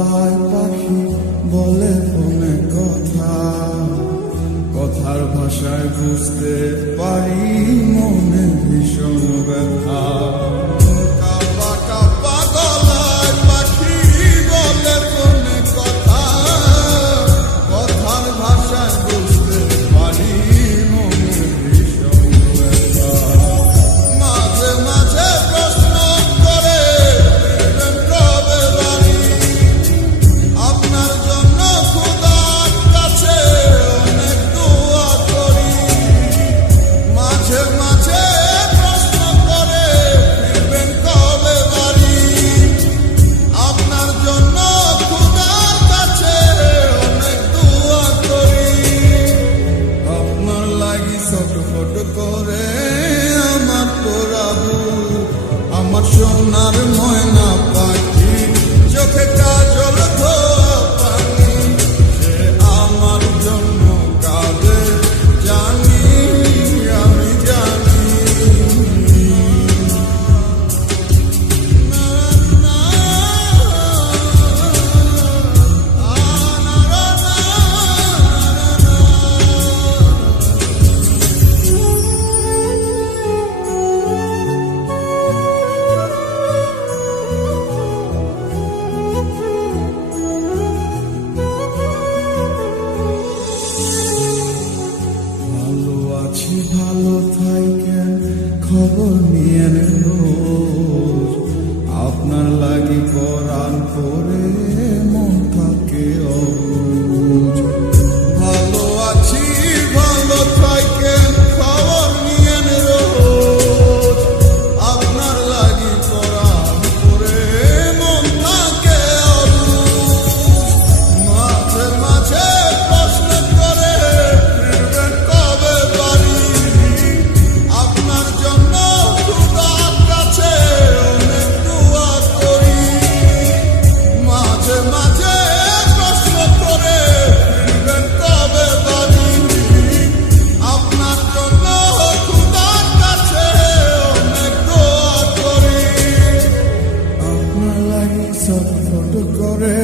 গলায় পাখি বলে ফোনে কথা, কথার ভাষায় বুঝতে পারি মনে ভীষণ ব্যথা। কাপা কাপা গলায় পাখি বলে ফোনে কথা, কথার ভাষায় বুঝতে পারি মনে ভীষণ ব্যথা। মাঝে মাঝে প্রশ্ন করে কবে বাড়ি, আপনার জন্য খোদার কাছে অনেক দোয়া করি। মাঝে মাঝে প্রশ্ন করে ফিরবেন কবে বাড়ি, আপনার জন্য খোদার কাছে অনেক দোয়া করি। আপনার লাগি ছটফট করে আমার তোরাবু, আমার সোনার ময়না পাখি, চোখে কাজল ধোয়া পানি, সে আমার জন্য কাঁদে জানি, আমি জানি। ভালো আছি ভালো থাকেন, খবর নিয়ে রোজ, আপনার লাগি পরাণ করে মন থাকে অবুঝ। ভালো আছি ভালো থাকেন, খবর নিয়ে রোজ, আপনার লাগি পরাণ করে মন থাকে অবুঝ। মাঝে মাঝে প্রশ্ন করে ফিরবেন কবে বাড়ি, আপনার জন্য খোদার কাছে অনেক দোয়া করি। মাঝে মাঝে প্রশ্ন করে ফিরবেন কবে বাড়ি, আপনার জন্য খোদার কাছে অনেক দোয়া করি। আপনার লাগি ছটফট করে